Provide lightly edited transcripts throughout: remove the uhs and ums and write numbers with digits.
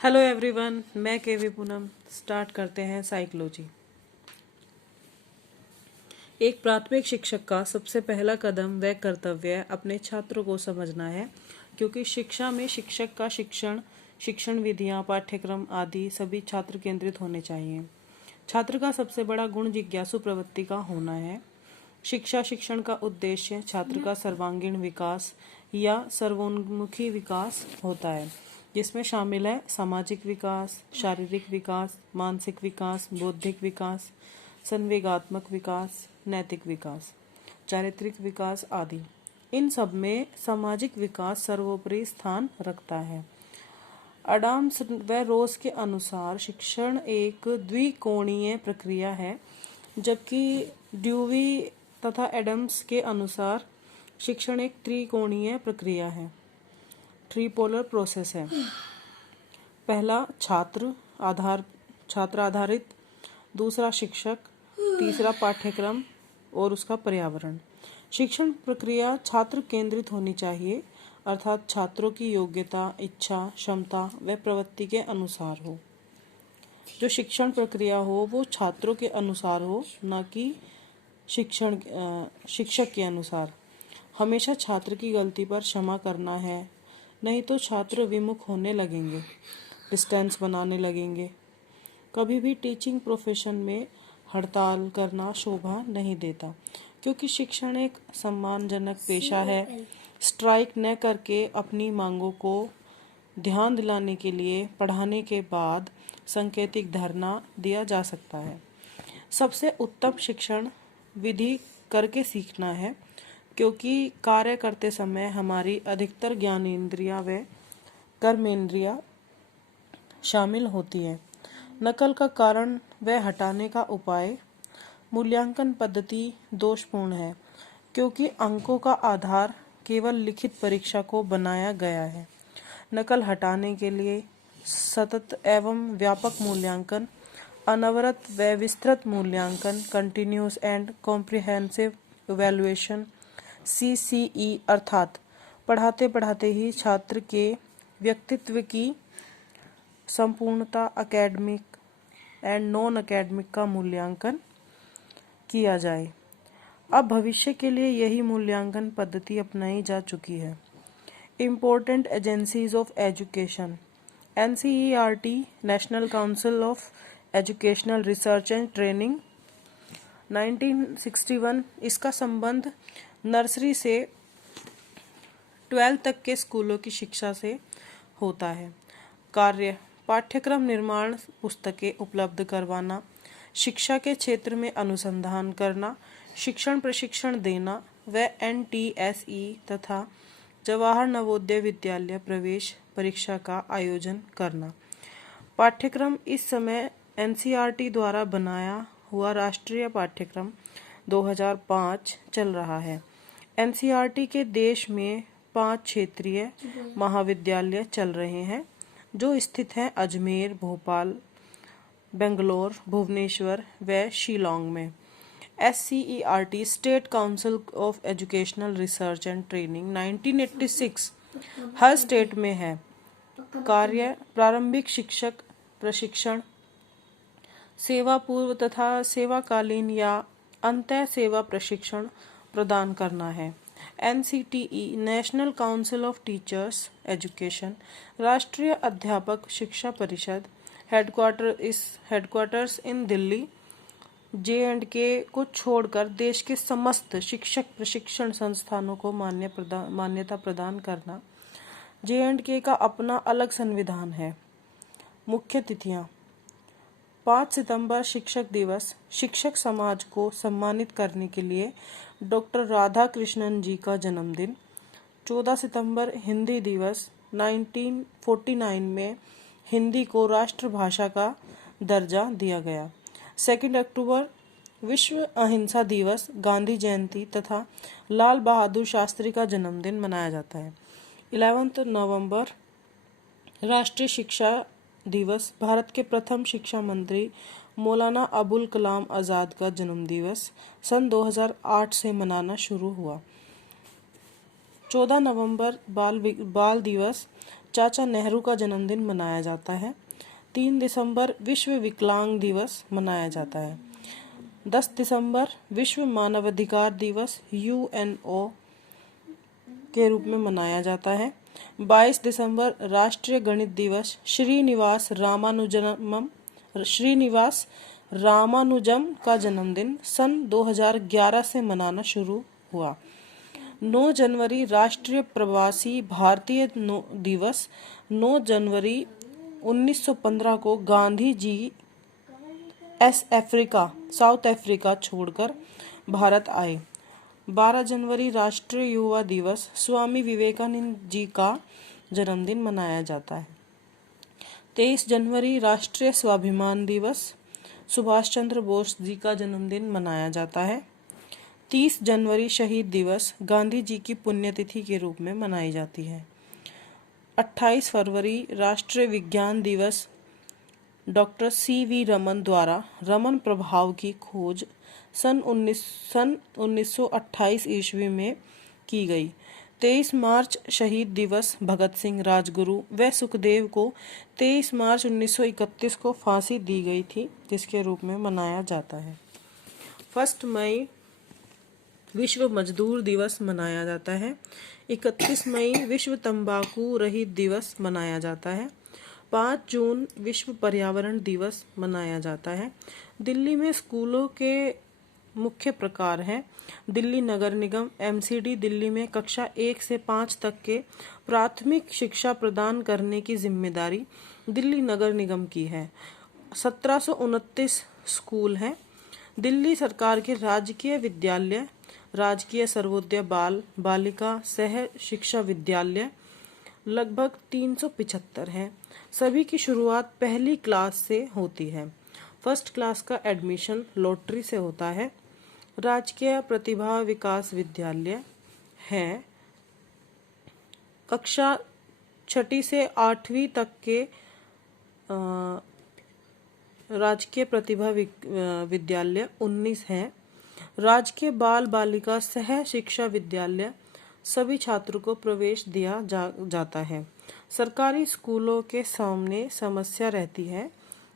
Hello everyone, मैं केवी Poonam. Start करते हैं साइकोलॉजी। एक प्राथमिक शिक्षक का सबसे पहला कदम व कर्तव्य अपने छात्रों को समझना है, क्योंकि शिक्षा में शिक्षक का शिक्षण विधियां, पाठ्यक्रम आदि सभी छात्र केंद्रित होने चाहिए। छात्र का सबसे बड़ा गुण जिज्ञासु प्रवृत्ति का होना है। शिक्षण का उद्देश्य छात्र का सर्वांगीण विकास या सर्वोन्मुखी विकास होता है, जिसमें शामिल है सामाजिक विकास, शारीरिक विकास, मानसिक विकास, बौद्धिक विकास, संवेगात्मक विकास, नैतिक विकास, चारित्रिक विकास आदि। इन सब में सामाजिक विकास सर्वोपरि स्थान रखता है। अडाम्स व रोज के अनुसार शिक्षण एक द्विकोणीय प्रक्रिया है, जबकि ड्यूवी तथा एडम्स के अनुसार शिक्षण एक त्रिकोणीय प्रक्रिया है, ट्रिपोलर प्रोसेस है। पहला छात्र आधारित, दूसरा शिक्षक, तीसरा पाठ्यक्रम और उसका पर्यावरण। शिक्षण प्रक्रिया छात्र केंद्रित होनी चाहिए, अर्थात छात्रों की योग्यता, इच्छा, क्षमता व प्रवृत्ति के अनुसार हो। जो शिक्षण प्रक्रिया हो वो छात्रों के अनुसार हो, न कि शिक्षक के अनुसार। हमेशा छात्र की गलती पर क्षमा करना है, नहीं तो छात्र विमुख होने लगेंगे, डिस्टेंस बनाने लगेंगे। कभी भी टीचिंग प्रोफेशन में हड़ताल करना शोभा नहीं देता, क्योंकि शिक्षण एक सम्मानजनक पेशा है। स्ट्राइक न करके अपनी मांगों को ध्यान दिलाने के लिए पढ़ाने के बाद सांकेतिक धरना दिया जा सकता है। सबसे उत्तम शिक्षण विधि करके सीखना है, क्योंकि कार्य करते समय हमारी अधिकतर ज्ञानेंद्रियां व कर्मेंद्रियां शामिल होती है। नकल का कारण व हटाने का उपाय। मूल्यांकन पद्धति दोषपूर्ण है, क्योंकि अंकों का आधार केवल लिखित परीक्षा को बनाया गया है। नकल हटाने के लिए सतत एवं व्यापक मूल्यांकन, अनवरत व विस्तृत मूल्यांकन, continuous and comprehensive evaluation, CCE, अर्थात पढ़ाते पढ़ाते ही छात्र के व्यक्तित्व की संपूर्णता, एकेडमिक एंड नॉन एकेडमिक का मूल्यांकन किया जाए। अब भविष्य के लिए यही मूल्यांकन पद्धति अपनाई जा चुकी है। Important agencies of education, NCERT, national council of educational research and training, 1961। इसका संबंध नर्सरी से 12 तक के स्कूलों की शिक्षा से होता है। कार्य, पाठ्यक्रम निर्माण, पुस्तकें उपलब्ध करवाना, शिक्षा के क्षेत्र में अनुसंधान करना, शिक्षण प्रशिक्षण देना व NTSE तथा जवाहर नवोदय विद्यालय प्रवेश परीक्षा का आयोजन करना। पाठ्यक्रम इस समय NCERT द्वारा बनाया हुआ राष्ट्रीय पाठ्यक्रम 2005 चल रहा है। NCERT के देश में 5 क्षेत्रीय महाविद्यालय चल रहे हैं, जो स्थित हैं अजमेर, भोपाल, बेंगलोर, भुवनेश्वर व शिलोंग में। SCERT, state council of educational research and training, 1986 her state में है। कार्य, प्रारंभिक शिक्षक प्रशिक्षण, सेवा पूर्व तथा सेवाकालीन या अंतः सेवा प्रशिक्षण प्रदान करना है। NCTE, national council of teachers education, राष्ट्रीय अध्यापक शिक्षा परिषद, हेडक्वार्टर्स इन दिल्ली, J&K को छोड़कर देश के समस्त शिक्षक प्रशिक्षण संस्थानों को मान्यता प्रदान करना। J&K का अपना अलग संविधान है। मुख्य तिथियां: 5 सितंबर शिक्षक दिवस, शिक्षक समाज को सम्मानित करने के लिए डॉक्टर राधा कृष्णन जी का जन्मदिन। 14 सितंबर हिंदी दिवस, 1949 में हिंदी को राष्ट्रभाषा का दर्जा दिया गया। 2 अक्टूबर विश्व अहिंसा दिवस, गांधी जयंती तथा लाल बहादुर शास्त्री का जन्मदिन मनाया जाता है। 11 नवंबर राष्ट्रीय शिक्षा दिवस, भारत के प्रथम शिक्षा मंत्री मौलाना अबुल कलाम आज़ाद का जन्म दिवस सन 2008 से मनाना शुरू हुआ। 14 नवंबर बाल दिवस, चाचा नेहरू का जन्मदिन मनाया जाता है। 3 दिसंबर विश्व विकलांग दिवस मनाया जाता है। 10 दिसंबर विश्व मानवाधिकार दिवस UNO के रूप में मनाया जाता है। 22 दिसंबर राष्ट्रीय गणित दिवस श्रीनिवास रामानुजम का जन्मदिन सन 2011 से मनाना शुरू हुआ। 9 जनवरी राष्ट्रीय प्रवासी भारतीय दिवस 9 जनवरी 1915 को गांधी जी साउथ अफ्रीका छोड़कर भारत आए। 12 जनवरी राष्ट्रीय युवा दिवस स्वामी विवेकानंद जी का जन्मदिन मनाया जाता है। 23 जनवरी राष्ट्रीय स्वाभिमान दिवस सुभाष चंद्र बोस जी का जन्मदिन मनाया जाता है। 30 जनवरी शहीद दिवस गांधी जी की पुण्यतिथि के रूप में मनाई जाती है। 28 फरवरी राष्ट्रीय विज्ञान दिवस डॉक्टर CV रमन द्वारा रमन प्रभाव की खोज सन 1928 ईस्वी में की गई। 23 मार्च शहीद दिवस भगत सिंह, राजगुरु व सुखदेव को 23 मार्च 1931 को फांसी दी गई थी, जिसके रूप में मनाया जाता है। 1 मई विश्व मजदूर दिवस मनाया जाता है। 31 मई विश्व तंबाकू रहित दिवस मनाया जाता है। 5 जून विश्व पर्यावरण दिवस मनाया जाता है। दिल्ली में स्कूलों के मुख्य प्रकार हैं। दिल्ली नगर निगम MCD दिल्ली में कक्षा 1 से 5 तक के प्राथमिक शिक्षा प्रदान करने की जिम्मेदारी दिल्ली नगर निगम की है। 1729 स्कूल हैं। दिल्ली सरकार के राजकीय विद्यालय, राजकीय सर्वोदय बाल बालिका सह शिक्षा विद्यालय लगभग 375 हैं। सभी की शुरुआत पहली क्लास से होती है। फर्स्ट क्लास का एडमिशन लॉटरी से होता है। राजकीय प्रतिभा विकास विद्यालय है। कक्षा 6 से 8वीं तक के राजकीय प्रतिभा विद्यालय 19 हैं। राजकीय बाल बालिका सह शिक्षा विद्यालय सभी छात्रों को प्रवेश दिया जाता है। सरकारी स्कूलों के सामने समस्या रहती है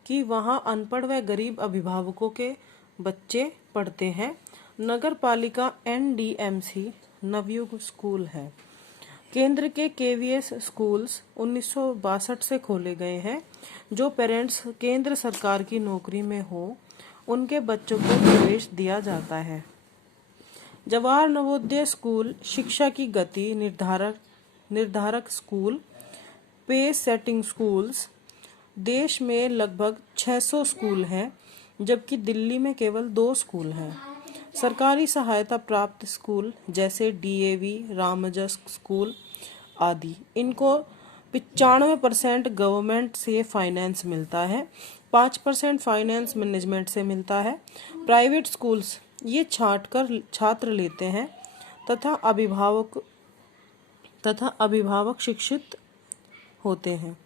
कि वहाँ अनपढ़ व गरीब अभिभावकों के बच्चे पढ़ते हैं। नगर पालिका NDMC नवयुग स्कूल है। केंद्र के KVS स्कूल्स 1962 से खोले गए हैं। जो पेरेंट्स केंद्र सरकार की नौकरी में हो, उनके बच्चों को प्रवेश दिया जाता है। जवाहर नवोदय स्कूल शिक्षा की गति निर्धारक स्कूल, पेस सेटिंग स्कूल्स। देश में लगभग 600 स्कूल हैं, जबकि दिल्ली में केवल 2 स्कूल हैं। सरकारी सहायता प्राप्त स्कूल जैसे DAV, रामजस स्कूल आदि, इनको 95% गवर्नमेंट से फाइनेंस मिलता है, 5% फाइनेंस मैनेजमेंट से मिलता है। प्राइवेट स्कूल्स ये छांटकर छात्र लेते हैं तथा अभिभावक शिक्षित होते हैं।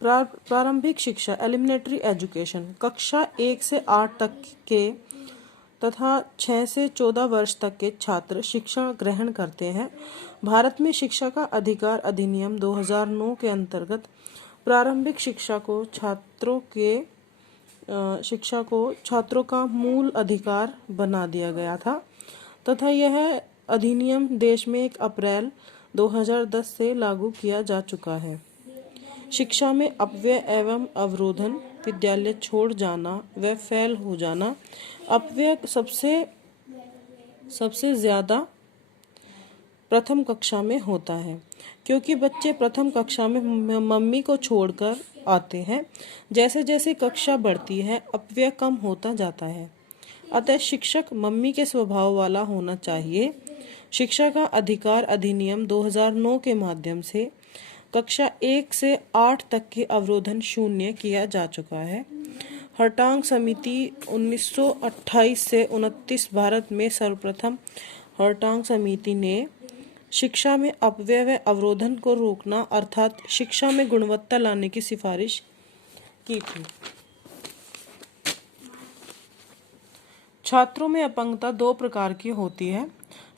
प्रारंभिक शिक्षा एलिमेंट्री एजुकेशन कक्षा 1 से 8 तक के तथा 6 से 14 वर्ष तक के छात्र शिक्षा ग्रहण करते हैं। भारत में शिक्षा का अधिकार अधिनियम 2009 के अंतर्गत प्रारंभिक शिक्षा को छात्रों का मूल अधिकार बना दिया गया था तथा यह अधिनियम देश में 1 अप्रैल 2010 से लागू किया जा चुका है। शिक्षा में अपव्यय एवं अवरोधन, विद्यालय छोड़ जाना व फेल हो जाना। अपव्यय सबसे ज्यादा प्रथम कक्षा में होता है, क्योंकि बच्चे प्रथम कक्षा में मम्मी को छोड़कर आते हैं। जैसे जैसे कक्षा बढ़ती है, अपव्यय कम होता जाता है। अतः शिक्षक मम्मी के स्वभाव वाला होना चाहिए। शिक्षा का अधिकार अधिनियम 2009 के माध्यम से कक्षा 1 से 8 तक के अवरोधन शून्य किया जा चुका है। हर्टांग समिति 1928 से 29 भारत में सर्वप्रथम हर्टांग समिति ने शिक्षा में अपव्यय व अवरोधन को रोकना अर्थात शिक्षा में गुणवत्ता लाने की सिफारिश की थी। छात्रों में अपंगता 2 प्रकार की होती है।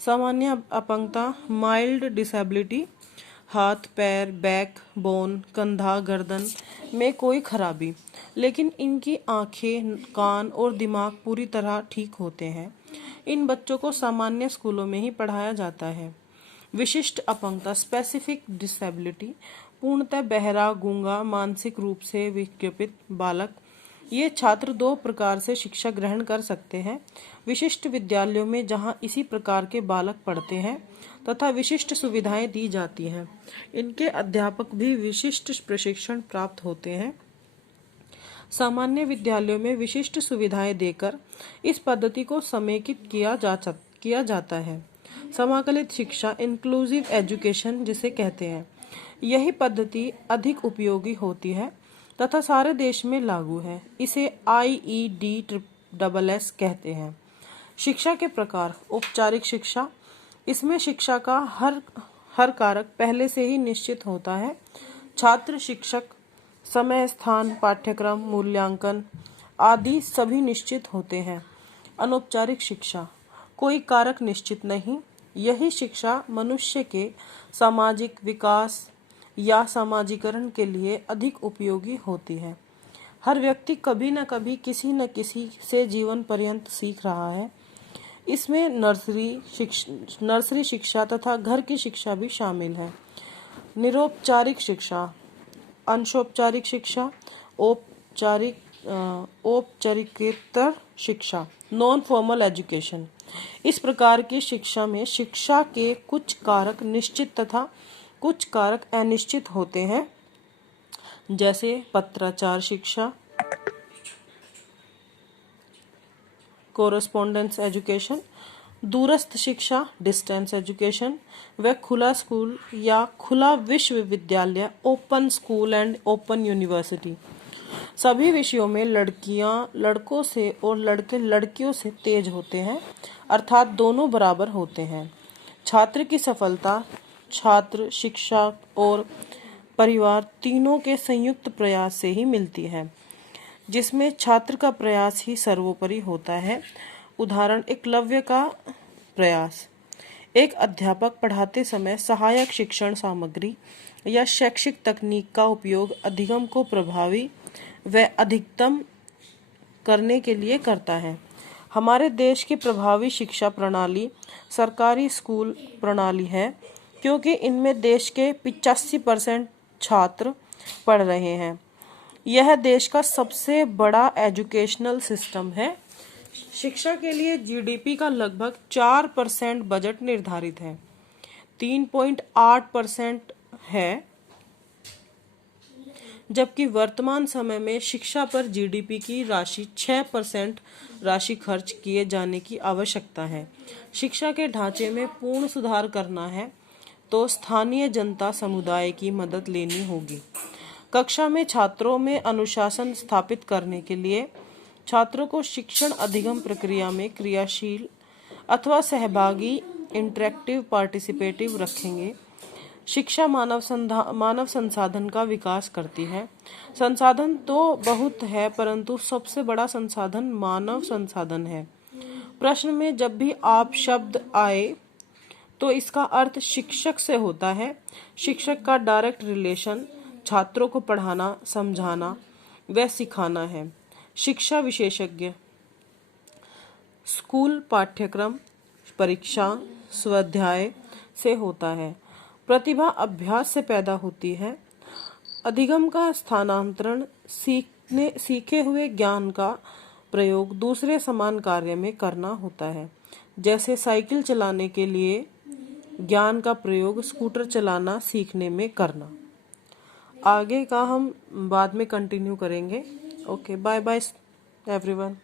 सामान्य अपंगता माइल्ड डिसेबिलिटी, हाथ पैर बैक बोन कंधा गर्दन में कोई खराबी, लेकिन इनकी आंखें कान और दिमाग पूरी तरह ठीक होते हैं। इन बच्चों को सामान्य स्कूलों में ही पढ़ाया जाता है। विशिष्ट अपंगता स्पेसिफिक डिसेबिलिटी, पूर्णतः बहरा गूंगा मानसिक रूप से विक्षेपित बालक। ये छात्र दो प्रकार से शिक्षा ग्रहण कर सकते हैं, विशिष्ट विद्यालयों में जहां इसी प्रकार के बालक पढ़ते हैं तथा विशिष्ट सुविधाएं दी जाती हैं। इनके अध्यापक भी विशिष्ट प्रशिक्षण प्राप्त होते हैं। सामान्य विद्यालयों में विशिष्ट सुविधाएं देकर इस पद्धति को समेकित किया जाता है। समाकलित शिक्षा इंक्लूसिव एजुकेशन जिसे कहते हैं, यही पद्धति अधिक उपयोगी होती है तथा सारे देश में लागू है। इसे IEDSS कहते हैं। शिक्षा के प्रकार, औपचारिक शिक्षा, इसमें शिक्षा का हर कारक पहले से ही निश्चित होता है। छात्र, शिक्षक, समय, स्थान, पाठ्यक्रम, मूल्यांकन आदि सभी निश्चित होते हैं। अनौपचारिक शिक्षा, कोई कारक निश्चित नहीं। यही शिक्षा मनुष्य के सामाजिक विकास या समाजीकरण के लिए अधिक उपयोगी होती है। हर व्यक्ति कभी न कभी किसी न किसी से जीवन पर्यंत सीख रहा है। इसमें नर्सरी शिक्षा तथा घर की शिक्षा भी शामिल है। निरौपचारिक शिक्षा, अंशौपचारिक शिक्षा, औपचारिकेतर शिक्षा, नॉन फॉर्मल एजुकेशन। इस प्रकार की शिक्षा में शिक्षा के कुछ कारक निश्चित तथा कुछ कारक अनिश्चित होते हैं, जैसे पत्राचार शिक्षा, कोरेस्पोंडेंस एजुकेशन, दूरस्थ शिक्षा डिस्टेंस एजुकेशन व खुला स्कूल या खुला विश्वविद्यालय open school and open university. सभी विषयों में लड़कियां लड़कों से और लड़के लड़कियों से तेज होते हैं, अर्थात दोनों बराबर होते हैं। छात्र की सफलता छात्र, शिक्षक और परिवार तीनों के संयुक्त प्रयास से ही मिलती है, जिसमें छात्र का प्रयास ही सर्वोपरि होता है। उदाहरण एकलव्य का प्रयास। एक अध्यापक पढ़ाते समय सहायक शिक्षण सामग्री या शैक्षिक तकनीक का उपयोग अधिगम को प्रभावी व अधिकतम करने के लिए करता है। हमारे देश की प्रभावी शिक्षा प्रणाली सरकारी स्कूल प्रणाली है, क्योंकि इनमें देश के 85% छात्र पढ़ रहे हैं। यह देश का सबसे बड़ा एजुकेशनल सिस्टम है। शिक्षा के लिए जीडीपी का लगभग 4% बजट निर्धारित है, 3.8% है, जबकि वर्तमान समय में शिक्षा पर जीडीपी की राशि 6% राशि खर्च किए जाने की आवश्यकता है। शिक्षा के ढांचे में पूर्ण सुधार करना है तो स्थानीय जनता समुदाय की मदद लेनी होगी। कक्षा में छात्रों में अनुशासन स्थापित करने के लिए छात्रों को शिक्षण अधिगम प्रक्रिया में क्रियाशील अथवा सहभागी इंटरेक्टिव पार्टिसिपेटिव रखेंगे। शिक्षा मानव संसाधन का विकास करती है। संसाधन तो बहुत है, परंतु सबसे बड़ा संसाधन मानव संसाधन है। प्रश्न में जब भी आप शब्द आए तो इसका अर्थ शिक्षक से होता है। शिक्षक का डायरेक्ट रिलेशन छात्रों को पढ़ाना, समझाना व सिखाना है। शिक्षा विशेषज्ञ स्कूल पाठ्यक्रम, परीक्षा, स्वाध्याय से होता है। प्रतिभा अभ्यास से पैदा होती है। अधिगम का स्थानांतरण सीखे हुए ज्ञान का प्रयोग दूसरे समान कार्य में करना होता है, जैसे साइकिल चलाने के लिए ज्ञान का प्रयोग स्कूटर चलाना सीखने में करना। आगे का हम बाद में कंटिन्यू करेंगे। Okay, bye bye everyone.